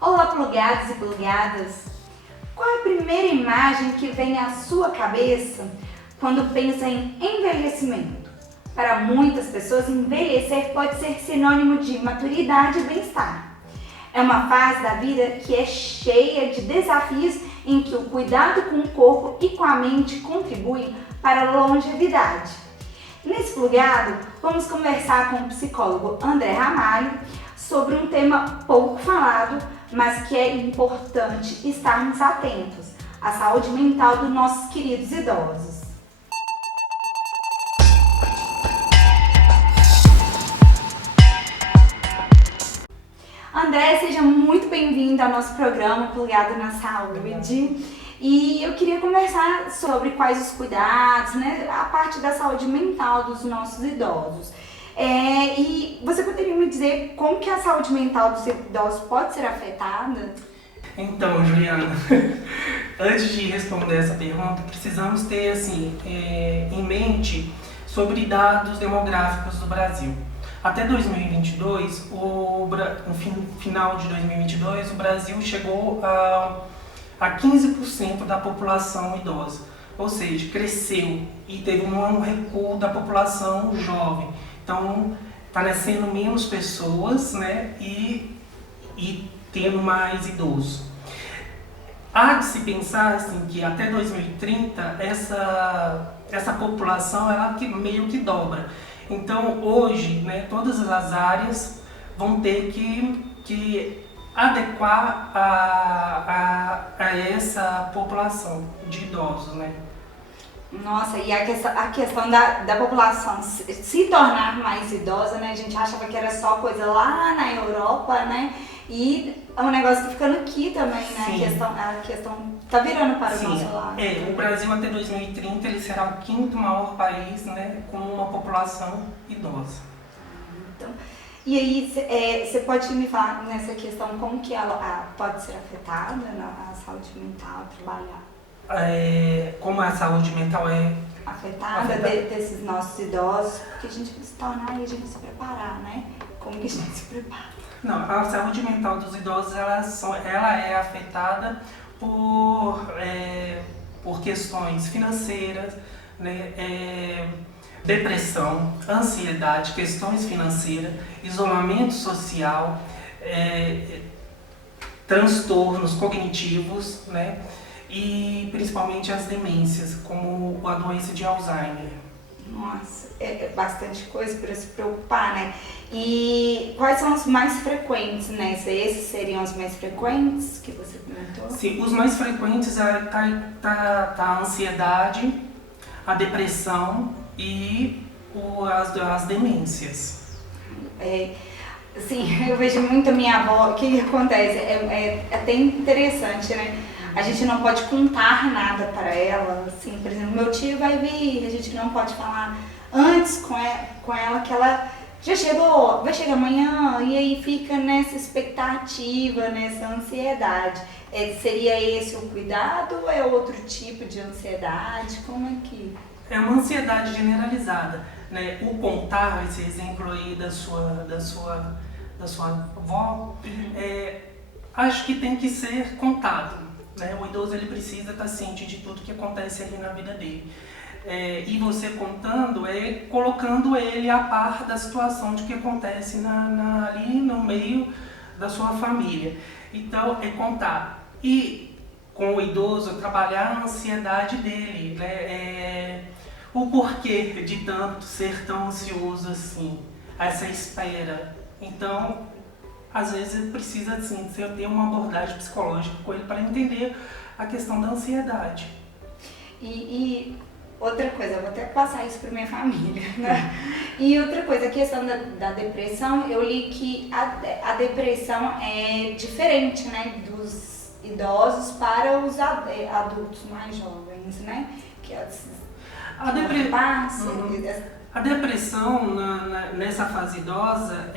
Olá, plugados e plugadas! Qual é a primeira imagem que vem à sua cabeça quando pensa em envelhecimento? Para muitas pessoas, envelhecer pode ser sinônimo de maturidade e bem-estar. É uma fase da vida que é cheia de desafios em que o cuidado com o corpo e com a mente contribuem para a longevidade. Nesse plugado, vamos conversar com o psicólogo André Ramalho sobre um tema pouco falado, mas que é importante estarmos atentos: a saúde mental dos nossos queridos idosos. André, seja muito bem-vindo ao nosso programa Plugado na Saúde. E eu queria conversar sobre quais os cuidados, né, a parte da saúde mental dos nossos idosos. E você poderia me dizer como que a saúde mental dos idosos pode ser afetada? Então, Juliana, antes de responder essa pergunta, precisamos ter em mente sobre dados demográficos do Brasil. Até 2022, no final de 2022, o Brasil chegou a 15% da população idosa, ou seja, cresceu e teve um recuo da população jovem. Então, está nascendo menos pessoas, né, e tendo mais idosos. Há de se pensar assim, que até 2030 essa população ela meio que dobra. Então, hoje, né, todas as áreas vão ter que adequar a essa população de idosos, né? Nossa, e a questão da população se tornar mais idosa, né? A gente achava que era só coisa lá na Europa, né? E é um negócio tá ficando aqui também, né? A questão tá virando para o nosso lado. O Brasil até 2030 ele será o quinto maior país, né, com uma população idosa. Então, e aí, você pode me falar nessa questão como que ela pode ser afetada na saúde mental, trabalhar? Como a saúde mental é afetada desses nossos idosos, porque a gente se tornar e a gente se preparar, né? Como que a gente se prepara? Não, a saúde mental dos idosos ela é afetada por questões financeiras, né, depressão, ansiedade, questões financeiras, isolamento social, transtornos cognitivos, né, e principalmente as demências, como a doença de Alzheimer. Nossa, é bastante coisa para se preocupar, né? E quais são os mais frequentes, né? Esses seriam os mais frequentes que você comentou? Sim, os mais frequentes tá a ansiedade, a depressão e as demências. Sim, eu vejo muito a minha avó. O que acontece? É até interessante, né? A gente não pode contar nada para ela, assim, por exemplo, meu tio vai vir, a gente não pode falar antes com ela que ela já chegou, vai chegar amanhã, e aí fica nessa expectativa, nessa ansiedade. Seria esse o cuidado ou é outro tipo de ansiedade? Como é que... É uma ansiedade generalizada, né? O contar, esse exemplo aí da sua avó, acho que tem que ser contado. Né? O idoso ele precisa estar ciente de tudo que acontece ali na vida dele. E você contando colocando ele a par da situação de que acontece ali no meio da sua família. Então, é contar. E com o idoso, trabalhar a ansiedade dele, né? O porquê de tanto ser tão ansioso assim, essa espera. Então, às vezes precisa assim, ter uma abordagem psicológica com ele para entender a questão da ansiedade. E outra coisa, eu vou até passar isso para minha família, né? E outra coisa, a questão da depressão, eu li que a depressão é diferente, né, dos idosos para os adultos mais jovens, né? A depressão nessa fase idosa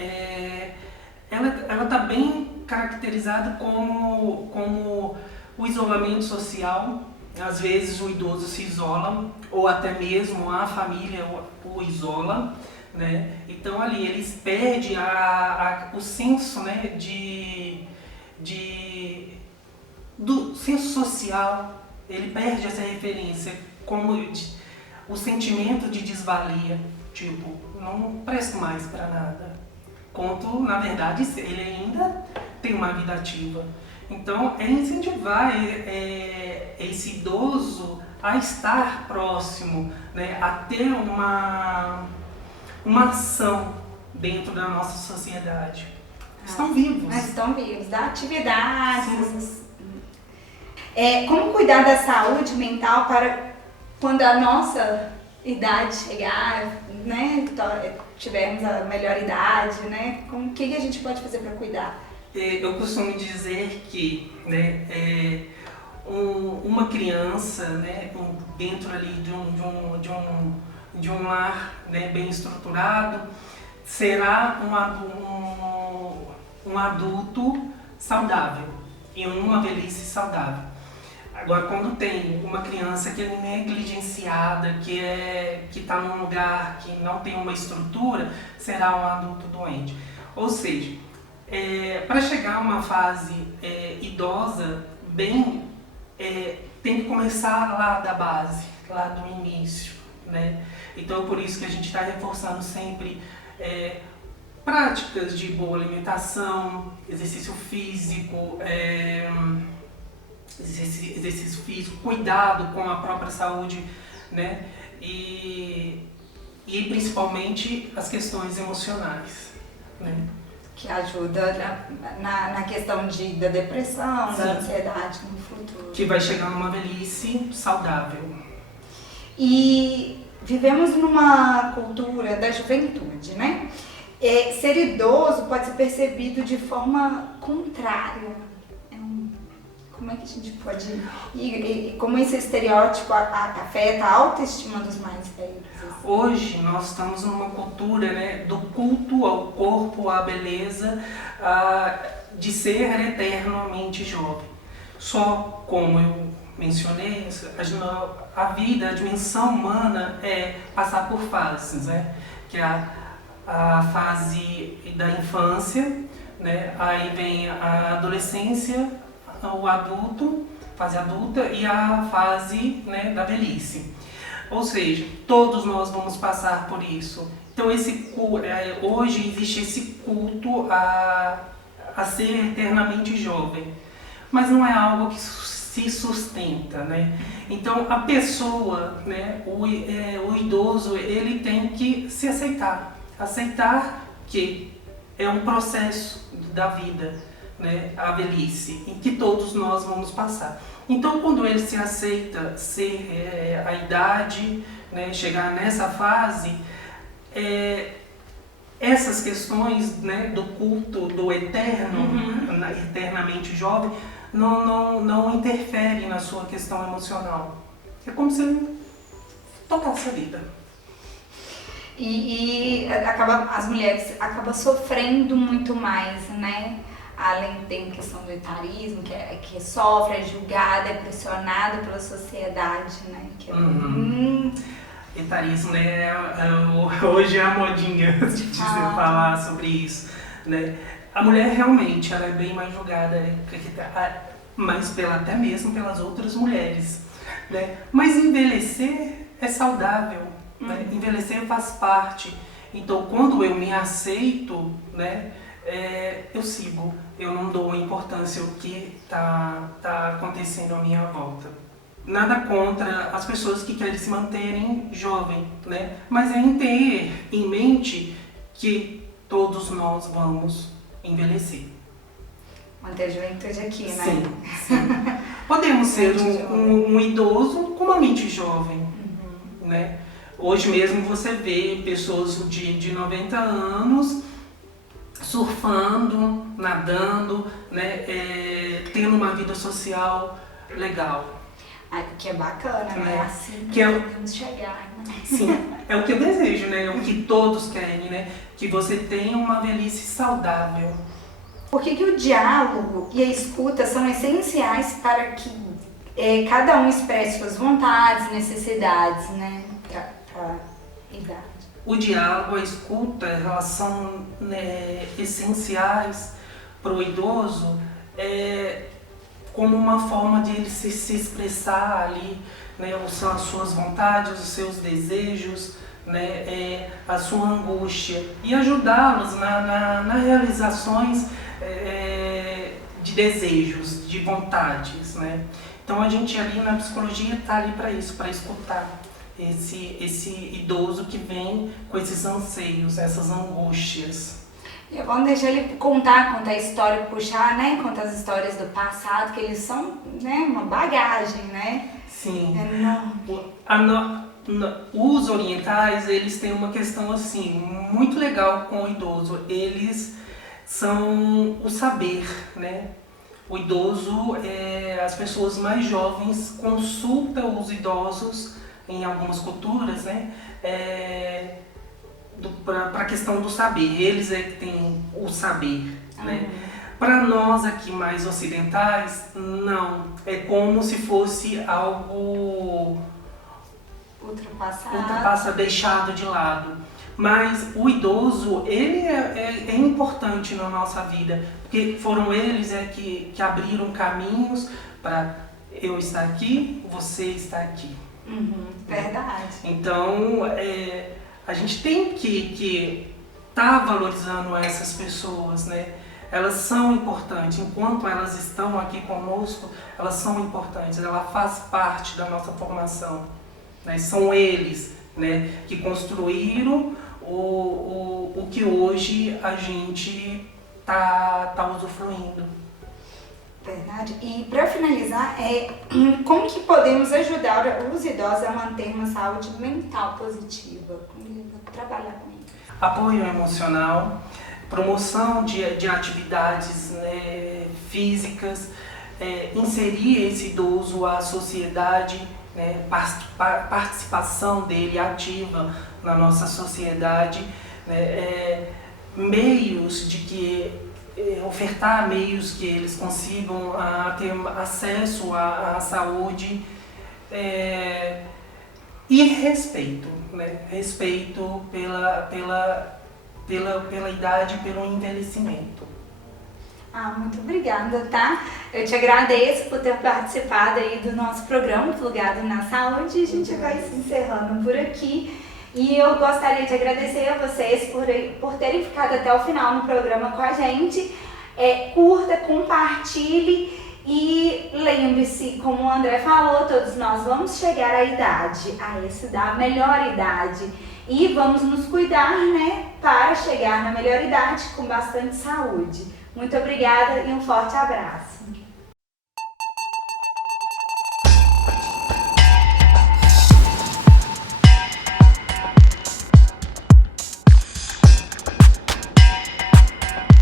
ela está bem caracterizada como o isolamento social. Às vezes o idoso se isola, ou até mesmo a família o isola, né? Então ali eles perdem o senso, né, do senso social, ele perde essa referência, como o sentimento de desvalia, tipo, não presto mais para nada. Quanto, na verdade, ele ainda tem uma vida ativa. Então, é incentivar esse idoso a estar próximo, né, a ter uma ação dentro da nossa sociedade. Estão vivos. Mas estão vivos, dá atividades. Como cuidar da saúde mental para quando a nossa idade chegar, né, tivermos a melhor idade, né, o que a gente pode fazer para cuidar? Eu costumo dizer que, né, uma criança, né, dentro ali de um lar, né, bem estruturado, será um adulto saudável e uma velhice saudável. Agora, quando tem uma criança que é negligenciada, que está num lugar que não tem uma estrutura, será um adulto doente. Ou seja, para chegar a uma fase idosa, tem que começar lá da base, lá do início, né? Então, por isso que a gente está reforçando sempre práticas de boa alimentação, exercício físico, cuidado com a própria saúde, né? E principalmente as questões emocionais, né? Que ajuda na questão da depressão, Sim. Da ansiedade no futuro. Que vai chegar numa velhice saudável. E vivemos numa cultura da juventude, né? Ser idoso pode ser percebido de forma contrária. Como é que a gente pode... E como esse estereótipo afeta a autoestima dos mais velhos? Hoje nós estamos numa cultura, né, do culto ao corpo, à beleza, de ser eternamente jovem. Só como eu mencionei, a vida, a dimensão humana é passar por fases, né? Que é a fase da infância, né? Aí vem a adolescência, o adulto, fase adulta, e a fase, né, da velhice. Ou seja, todos nós vamos passar por isso. Então hoje existe esse culto a ser eternamente jovem, mas não é algo que se sustenta, né? Então a pessoa, né, o idoso, ele tem que se aceitar que é um processo da vida, né, a velhice, em que todos nós vamos passar. Então, quando ele se aceita ser a idade, né, chegar nessa fase, essas questões, né, do culto do eterno, eternamente jovem, não interferem na sua questão emocional. É como se ele tocasse a vida. E as mulheres acabam sofrendo muito mais, né? Além tem questão do etarismo, que sofre, é julgada, é pressionada pela sociedade, né? Etarismo, né? Hoje é a modinha de falar sobre isso, né? A mulher realmente ela é bem mais julgada, mas até mesmo pelas outras mulheres, né? Mas envelhecer é saudável, né? Envelhecer faz parte. Então, quando eu me aceito, né? Eu sigo, eu não dou importância ao que está acontecendo à minha volta. Nada contra as pessoas que querem se manterem jovem, né? Mas é ter em mente que todos nós vamos envelhecer. Manter a juventude aqui, né? Sim. Podemos ser um idoso com uma mente jovem, né? Hoje mesmo você vê pessoas de 90 anos surfando, nadando, né, tendo uma vida social legal. Que é bacana, né? Assim que vamos chegar, né? Sim, é o que eu desejo, né? É o que todos querem, né? Que você tenha uma velhice saudável. Por que o diálogo e a escuta são essenciais para que cada um expresse suas vontades, necessidades, né? Para idade? O diálogo, a escuta, elas são, né, essenciais para o idoso, como uma forma de ele se expressar ali, né, as suas vontades, os seus desejos, né, a sua angústia, e ajudá-los na realizações de desejos, de vontades, né? Então a gente ali na psicologia está ali para isso, para escutar esse idoso que vem com esses anseios, essas angústias. E é bom deixar ele contar a história, puxar, né? Contar as histórias do passado, que eles são, né, uma bagagem, né? Sim. É Os orientais, eles têm uma questão assim, muito legal com o idoso. Eles são o saber, né? O idoso, as pessoas mais jovens consultam os idosos em algumas culturas, né? Para a questão do saber, eles é que têm o saber, né? Para nós aqui mais ocidentais, não. É como se fosse algo ultrapassado, deixado de lado. Mas o idoso, ele é importante na nossa vida, porque foram eles que abriram caminhos para eu estar aqui, você estar aqui. Verdade. Então, a gente tem que estar valorizando essas pessoas, né? Elas são importantes, enquanto elas estão aqui conosco, elas são importantes, ela faz parte da nossa formação, né? São eles, né, que construíram o que hoje a gente tá usufruindo. Verdade. E para finalizar, como que podemos ajudar os idosos a manter uma saúde mental positiva? Como trabalhar com isso? Apoio emocional, promoção de atividades, né, físicas, inserir esse idoso à sociedade, né, participação dele ativa na nossa sociedade, né, meios de que ofertar meios que eles consigam ter acesso à saúde, e respeito, né? Respeito pela idade, pelo envelhecimento. Muito obrigada, tá? Eu te agradeço por ter participado aí do nosso programa Plugado na Saúde. A gente vai se encerrando por aqui. E eu gostaria de agradecer a vocês por terem ficado até o final no programa com a gente. Curta, compartilhe e lembre-se, como o André falou, todos nós vamos chegar à idade, a melhor idade. E vamos nos cuidar, né, para chegar na melhor idade com bastante saúde. Muito obrigada e um forte abraço.